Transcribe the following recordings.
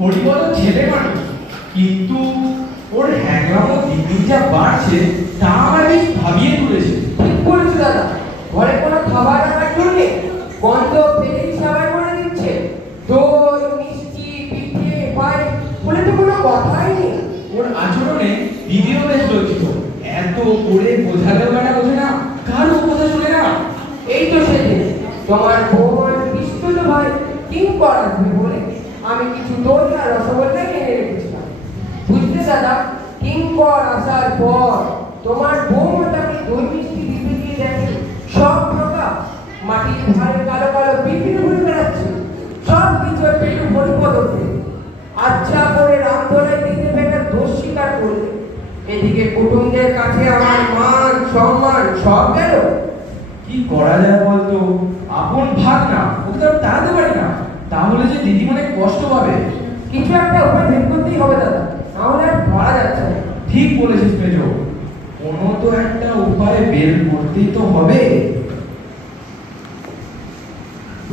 হরিপদ ছেলে মানুষ, কিন্তু ওর হ্যাংলামো দিন দিন যা বাড়ছে তা আমার বেশ ভাবিয়ে তুলেছে। ঠিক বলেছো দাদা, ঘরে কোনো খাবার আনার জন্য গন্ধ পেলেই সাবাই করে দিচ্ছে। দই, মিষ্টি, পিঠে, পাই বলে তো কোনো কথাই নেই। ওর আচরণে দিদিও বেশ লজ্জিত। এত করে বোঝালেও বেটা বোঝে না, কারো কথা শুনে না। এই তো সেদিন তোমার বোন বিস্তুত ভাই কিঙ্কর আসবে বলে আমি কিছু দই আর রসগোল্লা এনে রেখেছিলাম। বুঝলে দাদা, কিঙ্কর আসার পর তোমার বোন তাকে দই মিষ্টি দিতে গিয়ে দেখে সব ফাঁকা, মাটির ধারে কালো কালো পিঁপড়ে ঘুরে বেড়াচ্ছে। সব কিছু পেটু হরিপদকে আচ্ছা করে রামধরায় দিতে বেটা দোষ স্বীকার করলে। এদিকে কুটুমদের কাছে আমার মান সম্মান সব গেল। কি করা যায় বলতো? আপন ভাগ না, ওকে তো তাড়াতে পারি না, তাহলে যে দিদি মনে কষ্ট পাবে। কিছু একটা উপায় বের করতেই হবে দাদা, নাহলে আর পড়া যাচ্ছে না। ঠিক বলেছিস মেজো, কোনো তো একটা উপায় বের করতেই তো হবে।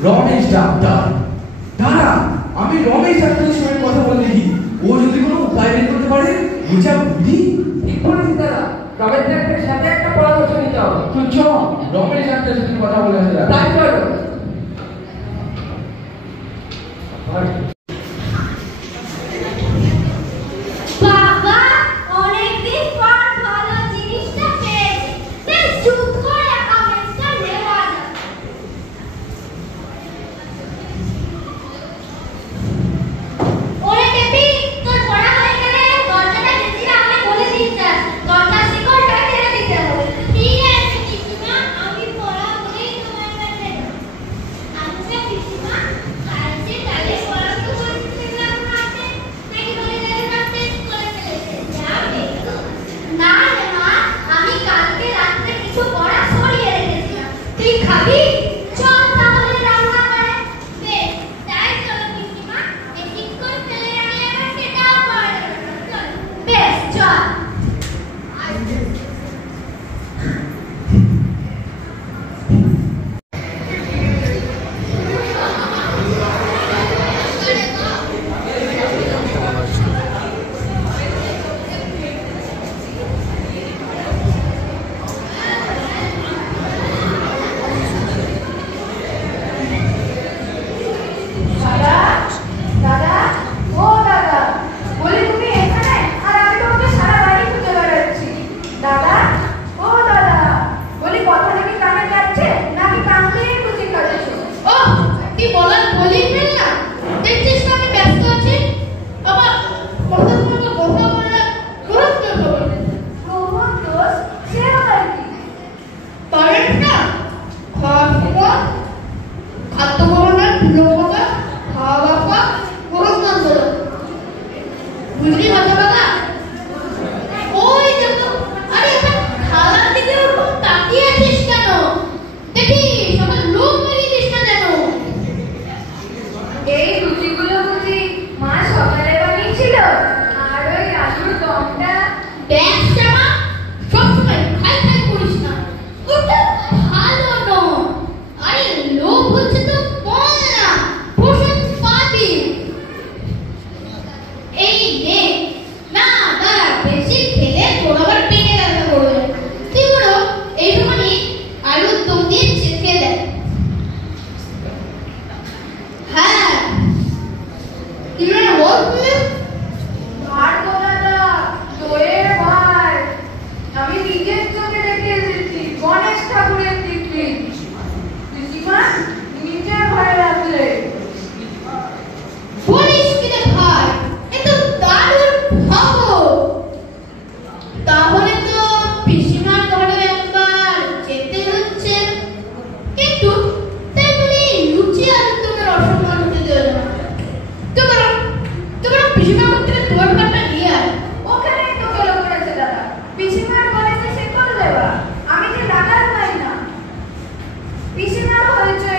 রমেশ ডাক্তার, দাঁড়া, আমি রমেশ ডাক্তারের সঙ্গে কথা বলে দেখি। ও যদি কোনো উপায় বের করতে পারে, ও যা বুদ্ধি। ঠিক বলেছিস দাদা, রমেশ ডাক্তারের সাথে একটা পরামর্শ নিতে হবে। তো চ, রমেশ ডাক্তারের সাথে কথা বলে আসা যাক। তাই চলো। বাবা, অনেকদিন পর ভালো জিনিসটা পেয়েছি। বেশ চুপ করে কাগজটা নেওয়া যাক। ওরে বেবি, তোর পড়া হয়ে গেলে দরজাটা গেছিলা আমি বলে দিচ্ছি। দরজার শিকলটা টেনে দিতে হবে। ঠিক আছে পিসিমা, আমি পড়া বলেই তোমার কাছে। আচ্ছা পিসিমা, কাল যে কালে পড়াশোনা করছিলাম রাতে, নাকি বলে গেলে রাতে স্কুলে ফেলেছে? যা দেখো। না রে মা, আমি কালকে রাতে কিছু পড়া সরিয়ে রেখেছিলাম। তুই খাবি? চল তাহলে রান্না করে। বেশ, তাই চলো পিসিমা, বেশিক্ষণ ফেলে রাখলে আবার সেটাও পড়া যাবে না। চল। বেশ, চল। দাদা, দাদা, ও দাদা, বলি তুমি এখানে, আর আমি তোমাকে সারা বাড়ি খুঁজে বেড়াচ্ছি। দাদা, ও দাদা, বলি কথাটা কি কানে যাচ্ছে নাকি কান দিয়ে খুঁজে খাচ্ছ? ও, তুই বলার বলেই ফেললা? দেখছিস না আমি ব্যস্ত আছি? বাবা, কথা তোমাকে বলতে বললে গুরুত্ব দেবে। মোহন দোষ, সে আবার কি? পারেন না? খাওয়া খাওয়া, খাদ্য খাওয়ানোর প্রিয় কথা, খাওয়া খাওয়া, গুরুত্ব দেবে। বুঝলি কথা বাবা? ওই দেখো, আরে এবার খাওয়ার দিকে ওরকম তাকিয়ে আছিস কেন? দেখিস আমার লোক মেরে দিস না যেন। এই রুটিগুলো বুঝি মা সকালে বানিয়েছিল? আর ওই আলুর দমটা? ব্যবসা মা, সবসময় খাই খাই করিস না, ওটা ভালো নয়। আরে লোভ হচ্ছে তো বল না, পোষণ পাবি। এই নে, না দাঁড়া, বেশি খেলে তোর আবার পেটে ব্যথা করবে। তুই বলো এইটুখানি আলুর দম দিয়ে চেপে দেয়। হ্যাঁ, কি বল বলে? ভাত গো দাদা, দইয়ের ভাত। আমি নিজের চোখে দেখে এসেছি, গণেশ ঠাকুরের দিব্যি। পিসিমা, নিজের ঘরে রাখলে। বলিস কি রে ভাই, এ তো দারুণ খবর। তাহলে তো পিসিমার ঘরে একবার যেতে হচ্ছে। কিন্তু তাই বলে লুচি আর তোমার অসম্মান হতে দেবে না। তোমার পিসিমার ঘর থেকে তোমার ঘরটা নিয়ে আয়। ওখানেই তো গেলো করেছে দাদা। পিসিমার ঘরে যে সে করে দেবা, আমি যে ডাকাত পাই না। পিসিমার হয়েছে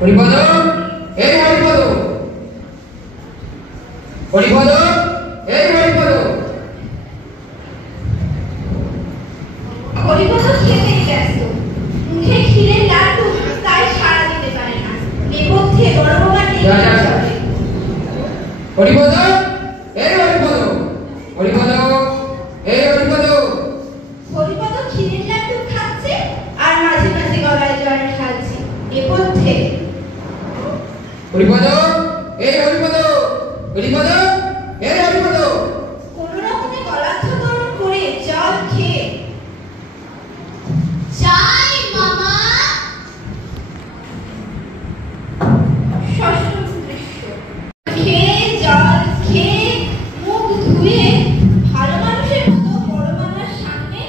হরিপদ, এই হরিপদ, হরিপদ, এই হরিপদ। হরিপদ খেতেই ব্যস্ত, মুখে ক্ষীরের লাড্ডু, তাই সাড়া দিতে পারে না। নেপথ্যে বড় বাবা নেই। হরিপদ, এই হরিপদ, হরিপদ, এই হরিপদ। হরিপদ ক্ষীরের লাড্ডু খাচ্ছে আর মাঝে মাঝে গলায় জল ঢালছে। নেপথ্যে হরিপদ, এই হরিপদ, হরিপদ, এই হরিপদ। কোন রকমে গলাধকরণ করে জল খেয়ে যাই মামা। ষষ্ঠ দৃশ্য, খেয়ে জল খেয়ে মুখ ধুয়ে ভালো মানুষের মতো বড় মামার সামনে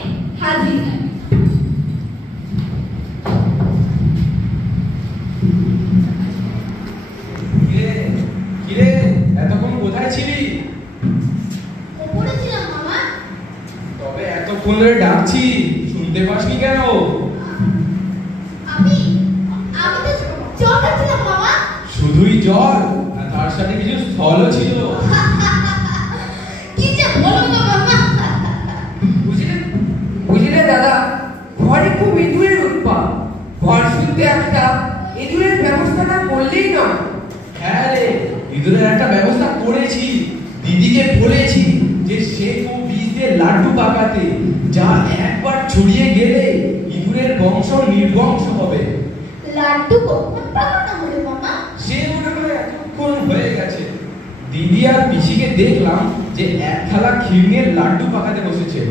কতক্ষণ ধরে ডাকছি, শুনতে পাসনি কেন? আমি তো জ্বর কাটছিলাম মামা। শুধুই জ্বর না তার সাথে কিছু স্থলও ছিল? কি যে বলো না মামা। বুঝলে দাদা, ঘরে খুব ইঁদুরের উৎপাত। ঘর শুনতে একটা ইঁদুরের ব্যবস্থা না করলেই নয়। হ্যাঁ রে, ইঁদুরের একটা ব্যবস্থা করেছি। দিদিকে বলেছি যে সে খুব বীজ দিয়ে লাড্ডু পাকাতে, যা একবার ছড়িয়ে গেলে ইঁদুরের বংশ নির্বংশ হবে। লাড্ডু কখন পাকানো হলো মামা? সে মনে করে এতক্ষণ হয়ে গেছে। দিদি আর পিসিকে দেখলাম যে এক থালা ক্ষীরের লাড্ডু পাকাতে বসেছে।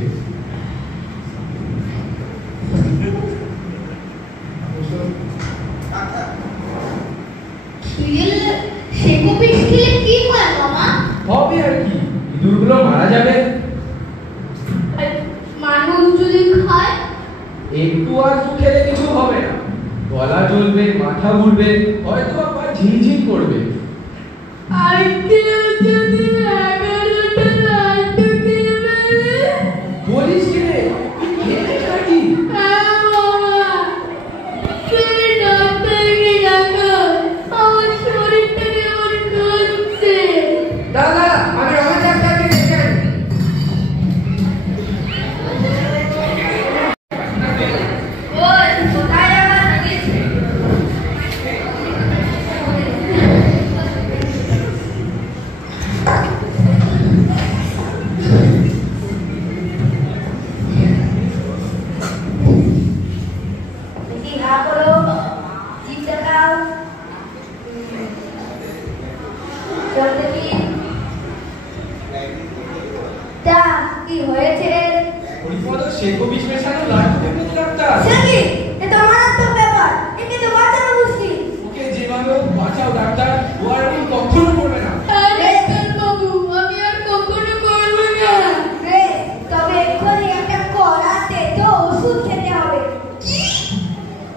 সেকো বিষ খেলে কি হয় মামা? হবে আর কি, ইঁদুরগুলো মারা যাবে। মানুষ যদি খায়? একটু আধটু খেলে কিছু হবে না, গলা জ্বলবে, মাথা ঘুরবে, হয়তো আবার ঝিমঝিম করবে। বলিস কি রে, তুই খেয়েছিস নাকি? দাদা, আমি রমেশ ডাক্তারকে ডেকে আনি। কোথায় যাবার গেছে? দেখি হা করো, জিভ দেখাও। চল দেখি। তা কি হয়েছে? হরিপদ শেকো বিষ মেশানো লাড্ডু দেবে তো ডাক্তার। সে কি? এ তো মারাত্মক ব্যাপার। একে তো বাঁচানো মুশকিল। ওকে যেভাবে হোক বাঁচাও ডাক্তার, ও আর এমন কখনো করবে না। রে, তবে এক্ষুনি একটা কড়া তেতো ওষুধ খেতে হবে।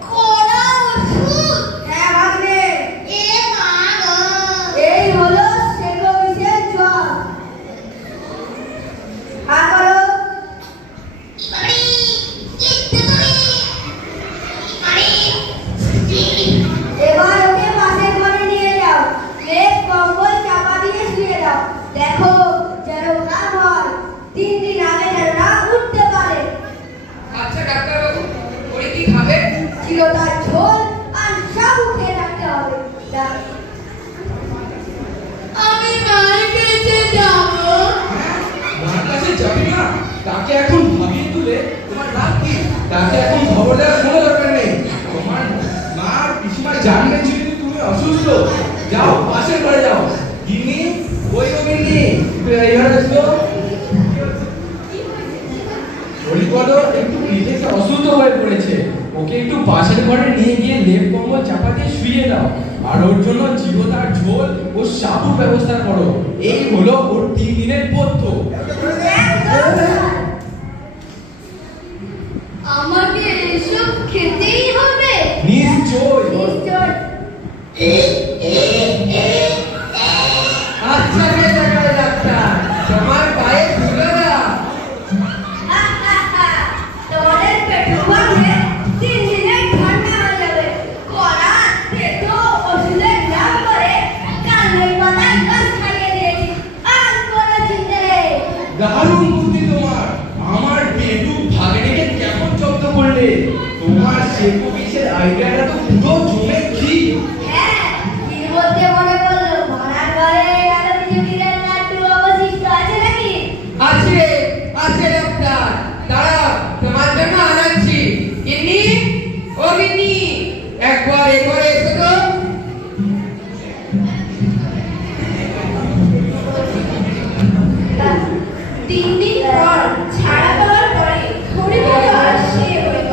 কড়া ওষুধ? হ্যাঁ ভাগ্নে, এ মা গো। এই হলো সেকো বিষের জ্বর। হা করো। আরে কিচ্ছু তুমি। আরে এবার ওকে পাশের ঘরে নিয়ে যাও। লেপ কম্বল চাপা দিয়ে শুয়ে দাও। দেখো যেন না হয়, 3 দিন আগে যেন না উঠতে পারে। আচ্ছা ডাক্তারবাবু, ওরে কি খাবে? চিরতার ঝোল আর সাবু খেয়ে রাখতে হবে। আমি মায়ের কাছে যাবো। মার কাছে যাবি না? তাকে এখন ভাবিয়ে তুলে তোমার লাভ কি? তাকে এখন খবর দেওয়ার কোনো দরকার নেই। তোমার মা আর পিসিমা জানবেন যে তুমি অসুস্থ। যাও পাশের ঘরে যাও। গিন্নি, ওই গিন্নি, এইভাবে আসো। হরিপদ একটু নিজেকে অসুস্থ হয়ে পড়েছে, ওকে একটু পাশের ঘরে নিয়ে গিয়ে লেপ কম্বল চাপা দিয়ে শুয়ে দাও। আর ওর জন্য চিরতার ঝোল ও সাবুর ব্যবস্থা করো। এই হলো ওর 3 দিনের পথ্য। আমাকে এসব খেতেই হবে? নিশ্চয়। নিশ্চয়। আচ্ছা রে ডাক্তার, তোমার পায়ে ধুলো না। তোমাদের পেটু ভাঙলে 3 দিনে ঠান্ডা হয়ে যাবে। কড়া তেতো ওষুধের নাম করে কানের পাতায় গাছ খাইয়ে দিয়েছি। আর কোনো চিন্তা নেই। দারুণ বুদ্ধি তোমার। আমার পেটু ভাগ্নেকে কেমন জব্দ করলে। তোমার শেকো বিষের আইডিয়াটা তো পুরো জমে ঘি। হ্যাঁ, কি বলতে মনে পড়লো, ভাড়ার ঘরে আরো কিছু ক্ষীরের লাড্ডু অবশিষ্ট আছে নাকি? আছে, আছে ডাক্তার। দাঁড়াও, তোমার জন্য আনাচ্ছি। গিন্নি, ও গিন্নি, একবার এ ঘরে এসো তো। 3 দিন পর ছাড়া পাওয়ার পরে হরিপদ আর সে হয়ে